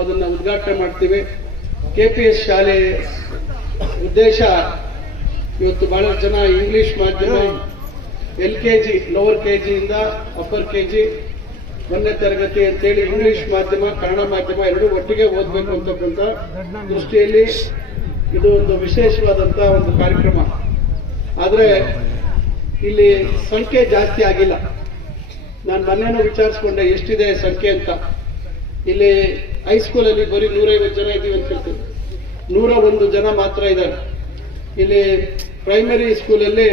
ಅದನ್ನ ಉದ್ಘಾಟನೆ ಮಾಡ್ತೀವಿ. KPS ಶಾಲೆ ಉದ್ದೇಶ ಇವತ್ತು ಬಹಳಷ್ಟು ಜನ ಇಂಗ್ಲಿಷ್ ಮಾಧ್ಯಮ LKG ಲೋವರ್ KG ಇಂದ ಅಪ್ಪರ್ KG 1ನೇ ತರಗತಿ ಅಂತೇಳಿ ಇಂಗ್ಲಿಷ್ ಮಾಧ್ಯಮ ಕನ್ನಡ ಮಾಧ್ಯಮ ಎರಡೂ ಒಟ್ಟಿಗೆ ಓದಬೇಕು ಅಂತಕ್ಕಂಥ ದೃಷ್ಟಿಯಲ್ಲಿ ಇದು ಒಂದು ವಿಶೇಷವಾದಂತಹ ಒಂದು ಕಾರ್ಯಕ್ರಮ. ಆದ್ರೆ ಇಲ್ಲಿ ಸಂಖ್ಯೆ ಜಾಸ್ತಿ ಆಗಿಲ್ಲ. ನಾನು ಮೊನ್ನೆನೂ ವಿಚಾರಿಸ್ಕೊಂಡೆ ಎಷ್ಟಿದೆ ಸಂಖ್ಯೆ ಅಂತ. ಇಲ್ಲಿ ಹೈಸ್ಕೂಲಲ್ಲಿ ಬರೀ 150 ಜನ ಇದೀವಿ ಅಂತ ಹೇಳ್ತೀವಿ, 101 ಜನ ಮಾತ್ರ ಇದ್ದಾರೆ. ಇಲ್ಲಿ ಪ್ರೈಮರಿ ಸ್ಕೂಲಲ್ಲಿ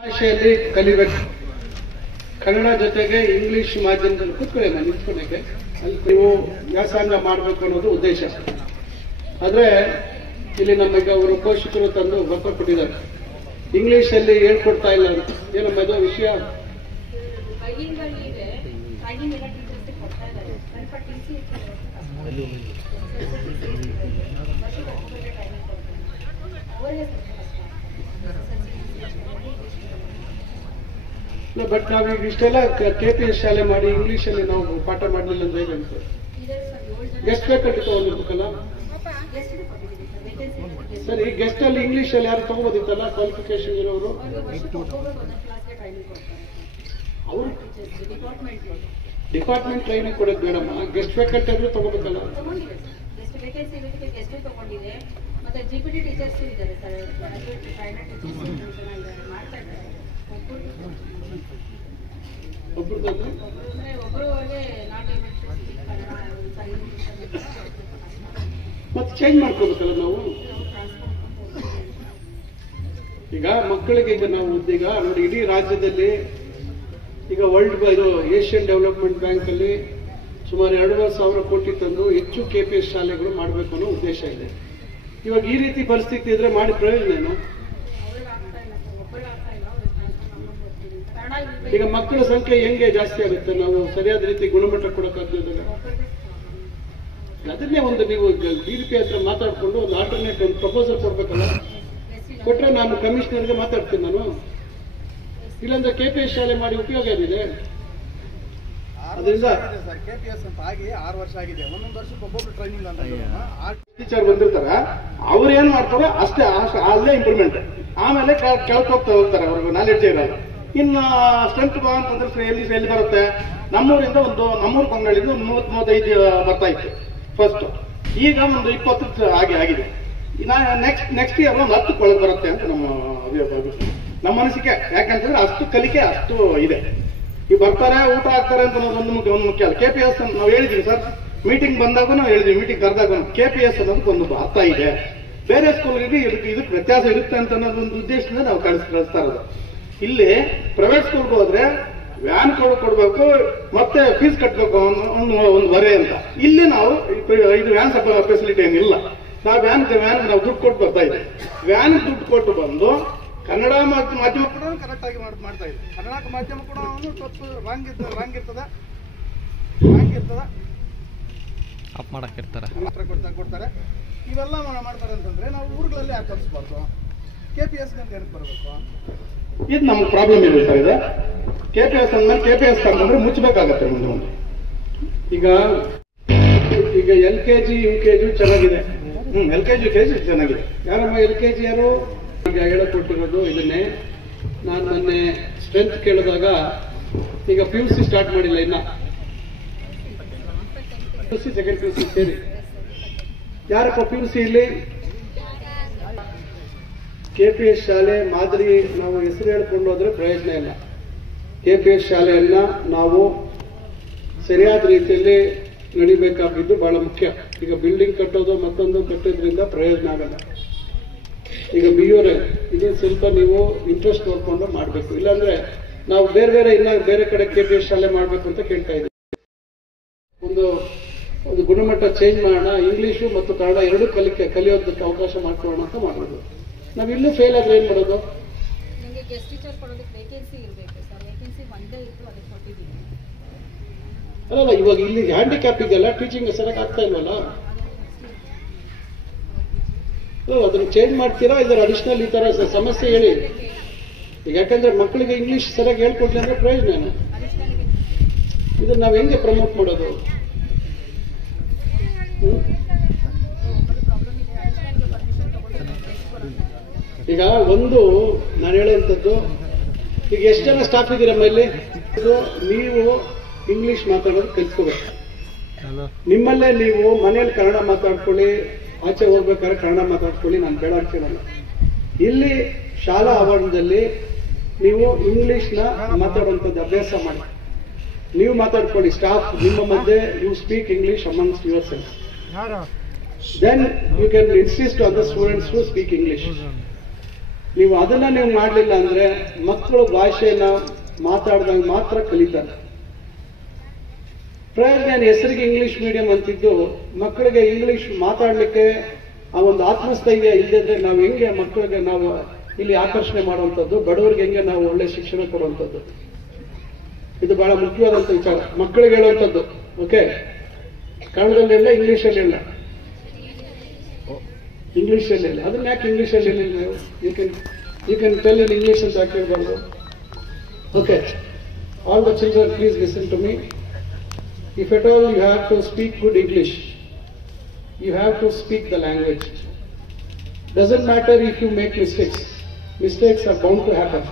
ಭಾಷೆಯಲ್ಲಿ ಕಲಿಬೇಕು, ಕನ್ನಡ ಜೊತೆಗೆ ಇಂಗ್ಲಿಷ್ ಮಾಧ್ಯಮದಲ್ಲಿ ಕೂತ್ಕೊಳ್ಳಿ ನಾನು ನಿಂತ್ಕೊಳ್ಳಿಕ್ಕೆ ಅಲ್ಲಿ ನೀವು ವ್ಯಾಸಂಗ ಮಾಡಬೇಕು ಅನ್ನೋದು ಉದ್ದೇಶ. ಆದ್ರೆ ಇಲ್ಲಿ ನಮಗೆ ಅವರು ಪೋಷಕರು ತಂದು ಗೊತ್ತ ಕೊಟ್ಟಿದ್ದಾರೆ, ಇಂಗ್ಲಿಷ್ ಅಲ್ಲಿ ಹೇಳ್ಕೊಡ್ತಾ ಇಲ್ಲ ಅಂತ. ಏನಮ್ಮ ಇದು ವಿಷಯ? ಬಟ್ ನಾವೀಗ ಇಷ್ಟೆಲ್ಲ KPS ಶಾಲೆ ಮಾಡಿ ಇಂಗ್ಲಿಷ್ ಅಲ್ಲಿ ನಾವು ಪಾಠ ಮಾಡಲಿಲ್ಲ ಅಂತ ಹೇಗಂತ ಗೆಸ್ಟ್ ಫ್ಯಾಕಲ್ಟಿ ತಗೊಂಡಿರ್ಬೇಕಲ್ಲ ಸರ್. ಈ ಗೆಸ್ಟ್ ಅಲ್ಲಿ ಇಂಗ್ಲಿಷ್ ಅಲ್ಲಿ ಯಾರು ತಗೋಬೋದಿತ್ತಲ್ಲ ಕ್ವಾಲಿಫಿಕೇಶನ್ ಇರೋರು? ಅವರು ಡಿಪಾರ್ಟ್ಮೆಂಟ್ ಟ್ರೈನಿಂಗ್ ಕೊಡೋದು ಬೇಡಮ್ಮ, ಗೆಸ್ಟ್ ಫ್ಯಾಕಲ್ಟಿ ಆದ್ರೂ ತಗೋಬೇಕಲ್ಲ. ಮತ್ತೆ GPT ಟೀಚರ್ಸ್ ಇದ್ದಾರೆ ಸರ್, ಮತ್ತೆ ಚೇಂಜ್ ಮಾಡ್ಕೋಬೇಕಲ್ಲ ನಾವು. ಈಗ ಮಕ್ಕಳಿಗೆ ಈಗ ನಾವು ಈಗ ನೋಡಿ ಇಡೀ ರಾಜ್ಯದಲ್ಲಿ ಈಗ ಇದು ಏಷ್ಯನ್ ಡೆವಲಪ್ಮೆಂಟ್ ಬ್ಯಾಂಕ್ ಅಲ್ಲಿ ಸುಮಾರು 2,500 ಕೋಟಿ ತಂದು ಹೆಚ್ಚು KPS ಶಾಲೆಗಳು ಮಾಡಬೇಕು ಅನ್ನೋ ಉದ್ದೇಶ ಇದೆ. ಇವಾಗ ಈ ರೀತಿ ಪರಿಸ್ಥಿತಿ ಇದ್ರೆ ಮಾಡಿ ಪ್ರಯೋಜನ ಏನು? ಈಗ ಮಕ್ಕಳ ಸಂಖ್ಯೆ ಹೆಂಗೆ ಜಾಸ್ತಿ ಆಗುತ್ತೆ? ನಾವು ಸರಿಯಾದ ರೀತಿ ಗುಣಮಟ್ಟ ಕೊಡಕ್ಕಾಗ್ತದೆ. ಅದನ್ನೇ ಒಂದು ನೀವು DDP ಹತ್ರ ಮಾತಾಡ್ಕೊಂಡು ಒಂದು ಆಲ್ಟರ್ನೇಟ್ ಒಂದು ಪ್ರಪೋಸಲ್ ಕೊಡ್ಬೇಕಲ್ಲ. ಕೊಟ್ರೆ ನಾನು ಕಮಿಷನರ್ಗೆ ಮಾತಾಡ್ತೀನಿ ನಾನು. ಇಲ್ಲಾಂದ್ರೆ KPS ಶಾಲೆ ಮಾಡಿ ಉಪಯೋಗ ಏನಿದೆ? ಅದರಿಂದ KPS ಅಂತ ಆಗಿ 6 ವರ್ಷ ಆಗಿದೆ. ಒಂದೊಂದು ವರ್ಷಕ್ಕೆ ಒಬ್ಬೊಬ್ರು ಟ್ರೈನಿಂಗ್ ಅಂತ ಟೀಚರ್ ಬಂದಿರ್ತಾರ, ಅವ್ರು ಏನ್ ಮಾಡ್ತಾರೋ ಅಷ್ಟೇ ಅಲ್ಲೇ ಇಂಪ್ರೂವ್ಮೆಂಟ್. ಆಮೇಲೆ ಕೇಳ್ಕೊಗ್ತಾ ಹೋಗ್ತಾರೆ, ಅವ್ರಿಗೆ ನಾಲೆಡ್ಜ್ ಇರಲ್ಲ. ಇನ್ನು ಸ್ಟ್ರೆಂತ್ ಬಾ ಅಂತಂದ್ರೆ ಎಲ್ಲಿ ಬರುತ್ತೆ? ನಮ್ಮೂರಿಂದ ನಮ್ಮೂರು ಕೊಂಗಳಿಂದ 30-35 ಬರ್ತಾ ಇತ್ತು ಫಸ್ಟ್. ಈಗ ಒಂದು 20 ಆಗಿದೆ. ನೆಕ್ಸ್ಟ್ ಇಯರ್ ಒಂದು 10 ಒಳಗೆ ಬರುತ್ತೆ ಅಂತ ನಮ್ಮ ಅನಿಸಿಕೆ. ಯಾಕಂತಂದ್ರೆ ಅಷ್ಟು ಕಲಿಕೆ ಅಷ್ಟು ಇದೆ. ಈಗ ಬರ್ತಾರೆ, ಊಟ ಹಾಕ್ತಾರೆ ಅಂತ ಒಂದು ಮುಖ್ಯ ಅಲ್ಲ. KPS ನಾವು ಹೇಳಿದೀವಿ ಸರ್, ಮೀಟಿಂಗ್ ಬಂದಾಗ ನಾವು ಹೇಳಿದ್ವಿ, ಮೀಟಿಂಗ್ ಕರೆದಾಗ KPS ಅನ್ನೋದಕ್ಕೆ ಒಂದು ಅರ್ಥ ಇದೆ. ಬೇರೆ ಸ್ಕೂಲ್ಗಳಿಗೆ ಇದಕ್ಕೆ ವ್ಯತ್ಯಾಸ ಇರುತ್ತೆ ಅಂತ ಅನ್ನೋದೊಂದು ಉದ್ದೇಶದಿಂದ ನಾವು ಕಳಿಸ್ತಾ ಇರೋದು. ಇಲ್ಲಿ ಪ್ರೈವೇಟ್ ಸ್ಕೂಲ್ಗೆ ಹೋದ್ರೆ ವ್ಯಾನ್ ಕೊಡ್ಬೇಕು, ಮತ್ತೆ ಫೀಸ್ ಕಟ್ಟಬೇಕು ಒಂದು ಹೊರೆ ಅಂತ. ಇಲ್ಲಿ ನಾವು ಇದು ವ್ಯಾನ್ ಫೆಸಿಲಿಟಿ ಏನಿಲ್ಲ. ನಾವು ವ್ಯಾನ್ ನಾವು ದುಡ್ಡು ಕೊಟ್ಟು ಬರ್ತಾ ಇದೆ. ವ್ಯಾನ್ ದುಡ್ಡು ಕೊಟ್ಟು ಬಂದು ಕನ್ನಡ ಮಾಧ್ಯಮ ಕೂಡ ಕರೆಕ್ಟ್ ಆಗಿ ಮಾಡ್ತಾ ಇದೆ. ಕನ್ನಡ ಮಾಧ್ಯಮ ಕೂಡ ಸ್ವಲ್ಪ ರಾಂಗ್ ಇರ್ತದ ಅಪ್ ಮಾಡಕ್ಕಿರ್ತಾರೆ, ಕೊಡ್ತಾರೆ. ಇವೆಲ್ಲ ಮಾಡ್ತಾರೆ ಅಂತಂದ್ರೆ ನಾವು ಊರುಗಳಲ್ಲಿ ಯಾಕೆ ತರಿಸಬಾರ್ದು? KPS ಅಂತ ಏನಕ್ಕೆ ಬರಬೇಕು? ಇದು ನಮ್ಗೆ ಪ್ರಾಬ್ಲಮ್ ಇದೆ ಸರ್. ಇದು KPS ಅಂದ್ಮೇಲೆ KPS ಅಂತಂದ್ರೆ ಮುಚ್ಚಬೇಕಾಗತ್ತೆ ಮುಂದೆ. ಈಗ LKG UKG ಚೆನ್ನಾಗಿದೆ. LKG UKG ಚೆನ್ನಾಗಿದೆ. ಯಾರಮ್ಮ LKG ಯಾರು ಹೇಳಕೊಟ್ಟಿರೋದು ಇದನ್ನೇ. ನಾನು ಮೊನ್ನೆ ಸ್ಟ್ರೆಂತ್ ಕೇಳಿದಾಗ ಈಗ PUC ಸ್ಟಾರ್ಟ್ ಮಾಡಿಲ್ಲ, ಇನ್ನ PUC ಸೆಕೆಂಡ್ PUC ಸೇರಿ ಯಾರಪ್ಪ PUC ಇಲ್ಲಿ? KPS ಶಾಲೆ ಮಾದರಿ ನಾವು ಹೆಸರು ಹೇಳ್ಕೊಂಡು ಹೋದ್ರೆ ಪ್ರಯೋಜನ ಇಲ್ಲ. KPS ಶಾಲೆಯನ್ನ ನಾವು ಸರಿಯಾದ ರೀತಿಯಲ್ಲಿ ನಡಿಬೇಕಾಗಿದ್ದು ಬಹಳ ಮುಖ್ಯ. ಈಗ ಬಿಲ್ಡಿಂಗ್ ಕಟ್ಟೋದು ಮತ್ತೊಂದು ಕಟ್ಟೋದ್ರಿಂದ ಪ್ರಯೋಜನ ಆಗಲ್ಲ. ಈಗ BOR ಇದು ಸ್ವಲ್ಪ ನೀವು ಇಂಟ್ರೆಸ್ಟ್ ನೋಡ್ಕೊಂಡು ಮಾಡಬೇಕು. ಇಲ್ಲಾಂದ್ರೆ ನಾವು ಬೇರೆ ಕಡೆ KPS ಶಾಲೆ ಮಾಡಬೇಕು ಅಂತ ಕೇಳ್ತಾ ಇದ್ದೀವಿ. ಒಂದು ಗುಣಮಟ್ಟ ಚೇಂಜ್ ಮಾಡೋಣ, ಇಂಗ್ಲಿಷು ಮತ್ತು ಕನ್ನಡ ಎರಡೂ ಕಲಿಯೋದಕ್ಕೆ ಅವಕಾಶ ಮಾಡ್ಕೊಳ್ಳೋಣ ಅಂತ ಮಾಡೋದು. ನಾವು ಇಲ್ಲೂ ಫೇಲ್ ಆದ್ರೆ ಏನ್ ಮಾಡೋದು? ನಿಮಗೆ ಗೆಸ್ಟ್ ಟೀಚರ್ ಕೊಡೋದಕ್ಕೆ ವೇಕೆನ್ಸಿ ಇರಬೇಕು ಸರ್. ವೇಕೆನ್ಸಿ ಒಂದೇ ಇತ್ತು, ಅದಕ್ಕೆ ಕೊಟ್ಟಿದ್ದೀವಿ. ಅಲ್ಲ, ಇವಾಗ ಇಲ್ಲಿ ಹ್ಯಾಂಡಿಕ್ಯಾಪ್ ಇದೆಯಲ್ಲ, ಟೀಚಿಂಗ್ ಸರಿಯಾಗಿ ಆಗ್ತಾ ಇಲ್ವಲ್ಲ. ಅದನ್ನ ಚೇಂಜ್ ಮಾಡ್ತೀರಾ? ಇದರ ಅಡಿಷನಲ್ ಈ ತರ ಸಮಸ್ಯೆ ಹೇಳಿ. ಈಗ ಯಾಕಂದ್ರೆ ಮಕ್ಕಳಿಗೆ ಇಂಗ್ಲಿಷ್ ಸರಿಯಾಗಿ ಹೇಳ್ಕೊಡ್ಲಿ ಅಂದ್ರೆ ಪ್ರಯೋಜನ. ಇದನ್ನ ನಾವು ಹೆಂಗೆ ಪ್ರಮೋಟ್ ಮಾಡೋದು? ಈಗ ಒಂದು ನಾನು ಹೇಳುವಂಥದ್ದು, ಈಗ ಎಷ್ಟು ಜನ ಸ್ಟಾಫ್ ಇದ್ದೀರಮ್ಮ ಇಲ್ಲಿ? ನೀವು ಇಂಗ್ಲಿಷ್ ಮಾತಾಡೋದು ಕಲಿಸ್ಕೋಬೇಕು. ನಿಮ್ಮಲ್ಲೇ ನೀವು ಮನೇಲಿ ಕನ್ನಡ ಮಾತಾಡ್ಕೊಳ್ಳಿ, ಆಚೆ ಹೋಗ್ಬೇಕಾದ್ರೆ ಕನ್ನಡ ಮಾತಾಡ್ಕೊಳ್ಳಿ, ನಾನು ಬೇಡ ಅಂತ ಹೇಳಲ್ಲ. ಇಲ್ಲಿ ಶಾಲಾ ಆವರಣದಲ್ಲಿ ನೀವು ಇಂಗ್ಲಿಷ್ನ ಮಾತಾಡುವಂಥದ್ದು ಅಭ್ಯಾಸ ಮಾಡಿ. ನೀವು ಮಾತಾಡ್ಕೊಳ್ಳಿ, ಸ್ಟಾಫ್ ನಿಮ್ಮ ಮಧ್ಯೆ you speak English amongst yourself. Then you can insist on the students to speak English. ನೀವು ಅದನ್ನ ನೀವು ಮಾಡಲಿಲ್ಲ ಅಂದ್ರೆ ಮಕ್ಕಳು ಭಾಷೆಯನ್ನ ಮಾತಾಡಿದಾಗ ಮಾತ್ರ ಕಲಿತಾರೆ. ಪ್ರಯೋಜನ ಹೆಸರಿಗೆ ಇಂಗ್ಲಿಷ್ ಮೀಡಿಯಂ ಅಂತಿದ್ದು ಮಕ್ಕಳಿಗೆ ಇಂಗ್ಲಿಷ್ ಮಾತಾಡ್ಲಿಕ್ಕೆ ಆ ಒಂದು ಆತ್ಮಸ್ಥೈರ್ಯ ಇಲ್ಲದಿದ್ರೆ ನಾವು ಹೆಂಗೆ ಮಕ್ಕಳಿಗೆ ನಾವು ಇಲ್ಲಿ ಆಕರ್ಷಣೆ ಮಾಡುವಂಥದ್ದು, ಬಡವರಿಗೆ ಹೆಂಗೆ ನಾವು ಒಳ್ಳೆ ಶಿಕ್ಷಣ ಕೊಡುವಂಥದ್ದು, ಇದು ಬಹಳ ಮುಖ್ಯವಾದಂಥ ವಿಚಾರ ಮಕ್ಕಳಿಗೆ ಹೇಳುವಂಥದ್ದು. ಓಕೆ, ಕನ್ನಡದಲ್ಲಿ ಇಲ್ಲ, ಇಂಗ್ಲಿಷಲ್ಲಿ ಇಲ್ಲ, ಇಂಗ್ಲಿಷಲ್ಲಿ ಇಲ್ಲ. ಅದನ್ನ ಯಾಕೆ ಇಂಗ್ಲಿಷಲ್ಲಿ ಇಲ್ಲ? You can tell in English ಅಂತ ಯಾಕೆ ಹೇಳ್ಬಾರ್ದು? Okay, all the children please listen to me. If at all you have to speak good English, you have to speak the language. Doesn't matter if you make mistakes. Mistakes are bound to happen.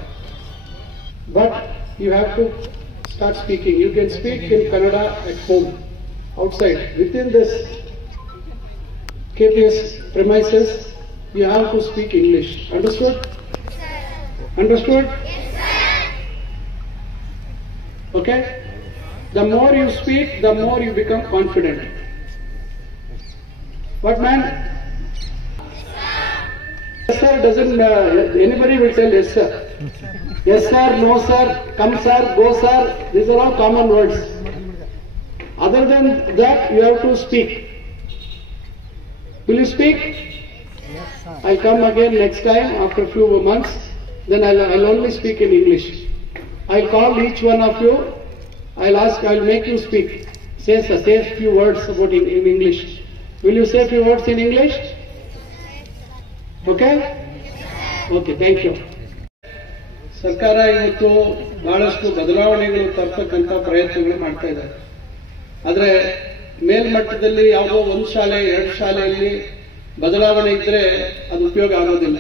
But you have to start speaking. You can speak in Kannada at home, outside. Within this KPS premises, you have to speak English. Understood? Understood? Yes, sir. Okay? The more you speak, the more you become confident. What, man? Yes sir doesn't, anybody will tell yes sir. Yes sir, no sir, come sir, go sir, these are all common words. Other than that, you have to speak. Will you speak? Yes sir. I'll come again next time after a few months, then I'll only speak in English. I'll call each one of you. I'll ask, I'll make you speak. Say a few words about in English. Will you say a few words in English? Okay? Okay, thank you. ಸರ್ಕಾರ ಇವತ್ತು ಬಹಳಷ್ಟು ಬದಲಾವಣೆಗಳು ತರ್ತಕ್ಕಂಥ ಪ್ರಯತ್ನಗಳು ಮಾಡ್ತಾ ಇದ್ದಾರೆ. ಆದರೆ ಮೇಲ್ಮಟ್ಟದಲ್ಲಿ ಯಾವುದೋ ಒಂದು ಶಾಲೆ, ಎರಡು ಶಾಲೆಯಲ್ಲಿ ಬದಲಾವಣೆ ಇದ್ರೆ ಅದು ಉಪಯೋಗ ಆಗೋದಿಲ್ಲ.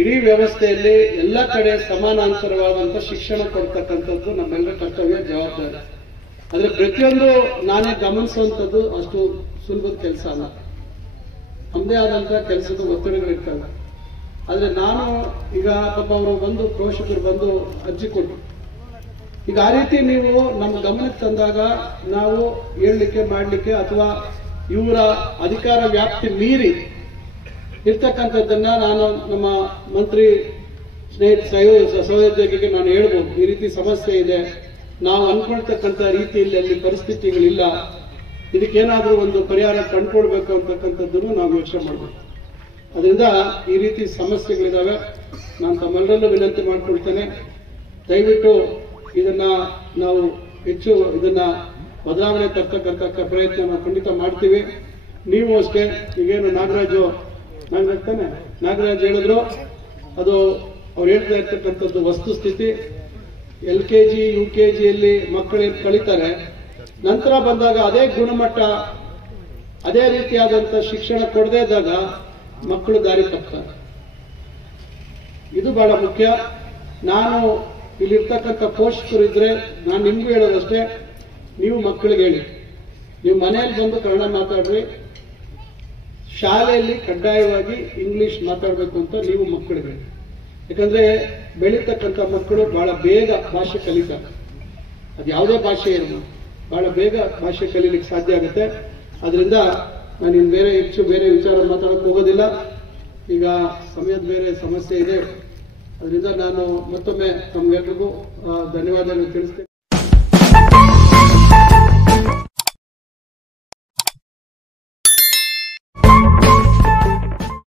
ಇಡೀ ವ್ಯವಸ್ಥೆಯಲ್ಲಿ ಎಲ್ಲ ಕಡೆ ಸಮಾನಾಂತರವಾದಂಥ ಶಿಕ್ಷಣ ಕೊಡ್ತಕ್ಕಂಥದ್ದು ನಮ್ಮೆಲ್ಲರ ಕರ್ತವ್ಯ, ಜವಾಬ್ದಾರಿ. ಆದ್ರೆ ಪ್ರತಿಯೊಂದು ನಾನೇ ಗಮನಿಸುವಂಥದ್ದು ಅಷ್ಟು ಸುಲಭದ ಕೆಲಸ ಅಲ್ಲ. ನಮ್ಮದೇ ಆದಂಥ ಕೆಲಸದ ಒತ್ತಡಗಳಿರ್ತವೆ. ಆದ್ರೆ ನಾನು ಈಗ ಪಾಪ ಅವರು ಬಂದು ಪೋಷಕರು ಬಂದು ಅರ್ಜಿ ಕೊಟ್ಟರು. ಈಗ ಆ ರೀತಿ ನೀವು ನಮ್ಮ ಗಮನಕ್ಕೆ ತಂದಾಗ ನಾವು ಹೇಳಲಿಕ್ಕೆ ಮಾಡಲಿಕ್ಕೆ ಅಥವಾ ಇವರ ಅಧಿಕಾರ ವ್ಯಾಪ್ತಿ ಮೀರಿ ಇರ್ತಕ್ಕಂಥದ್ದನ್ನ ನಾನು ನಮ್ಮ ಮಂತ್ರಿ ಸಹೋದ್ಯೋಗಿಗೆ ನಾನು ಹೇಳ್ಬೋದು, ಈ ರೀತಿ ಸಮಸ್ಯೆ ಇದೆ, ನಾವು ಅನ್ಕೊಳ್ತಕ್ಕಂಥ ರೀತಿಯಲ್ಲಿ ಅಲ್ಲಿ ಪರಿಸ್ಥಿತಿಗಳಿಲ್ಲ, ಇದಕ್ಕೇನಾದ್ರೂ ಒಂದು ಪರಿಹಾರ ಕಂಡುಕೊಳ್ಬೇಕು ಅಂತಕ್ಕಂಥದ್ದನ್ನು ನಾವು ಯೋಚನೆ ಮಾಡಬೇಕು. ಅದರಿಂದ ಈ ರೀತಿ ಸಮಸ್ಯೆಗಳಿದಾವೆ. ನಾನು ತಮ್ಮೆಲ್ಲರಲ್ಲೂ ವಿನಂತಿ ಮಾಡ್ಕೊಳ್ತೇನೆ, ದಯವಿಟ್ಟು ಇದನ್ನ ನಾವು ಹೆಚ್ಚು ಇದನ್ನ ಬದಲಾವಣೆ ತರ್ತಕ್ಕಂಥ ಪ್ರಯತ್ನ ನಾವು ಖಂಡಿತ ಮಾಡ್ತೀವಿ. ನೀವು ಅಷ್ಟೇ. ಈಗೇನು ನಾಗರಾಜ್ ಹೇಳಿದ್ರು, ಅದು ಅವ್ರು ಹೇಳ್ತಾ ಇರ್ತಕ್ಕಂಥದ್ದು ವಸ್ತುಸ್ಥಿತಿ. LKG UKGಯಲ್ಲಿ ಮಕ್ಕಳೇನು ಕಲಿತಾರೆ, ನಂತರ ಬಂದಾಗ ಅದೇ ಗುಣಮಟ್ಟ, ಅದೇ ರೀತಿಯಾದಂಥ ಶಿಕ್ಷಣ ಕೊಡದೇ ಇದ್ದಾಗ ಮಕ್ಕಳು ದಾರಿ ತಪ್ತಾರೆ. ಇದು ಬಹಳ ಮುಖ್ಯ. ನಾನು ಇಲ್ಲಿರ್ತಕ್ಕಂಥ ಪೋಷಕರು ಇದ್ರೆ ನಾನು ನಿಮ್ಗೂ ಹೇಳೋದಷ್ಟೇ, ನೀವು ಮಕ್ಕಳಿಗೆ ಹೇಳಿ, ನೀವು ಮನೆಯಲ್ಲಿ ಬಂದು ಕನ್ನಡ ಮಾತಾಡ್ರಿ, ಶಾಲೆಯಲ್ಲಿ ಕಡ್ಡಾಯವಾಗಿ ಇಂಗ್ಲಿಷ್ ಮಾತಾಡಬೇಕು ಅಂತ ನೀವು ಮಕ್ಕಳಿಗೆ ಹೇಳಿ. ಯಾಕಂದ್ರೆ ಬೆಳೀತಕ್ಕಂಥ ಮಕ್ಕಳು ಬಹಳ ಬೇಗ ಭಾಷೆ ಕಲಿತಾರೆ. ಅದು ಯಾವುದೇ ಭಾಷೆ ಇರಲಿ, ಬಹಳ ಬೇಗ ಭಾಷೆ ಕಲೀಲಿಕ್ಕೆ ಸಾಧ್ಯ ಆಗುತ್ತೆ. ಅದರಿಂದ ನಾನು ಇನ್ನು ಬೇರೆ ವಿಚಾರ ಮಾತಾಡಕ್ಕೆ ಹೋಗೋದಿಲ್ಲ. ಈಗ ಸಮಯದ ಬೇರೆ ಸಮಸ್ಯೆ ಇದೆ. ಅದರಿಂದ ನಾನು ಮತ್ತೊಮ್ಮೆ ತಮ್ಗೆಲ್ರಿಗೂ ಧನ್ಯವಾದಗಳು ತಿಳಿಸ್ತೇನೆ.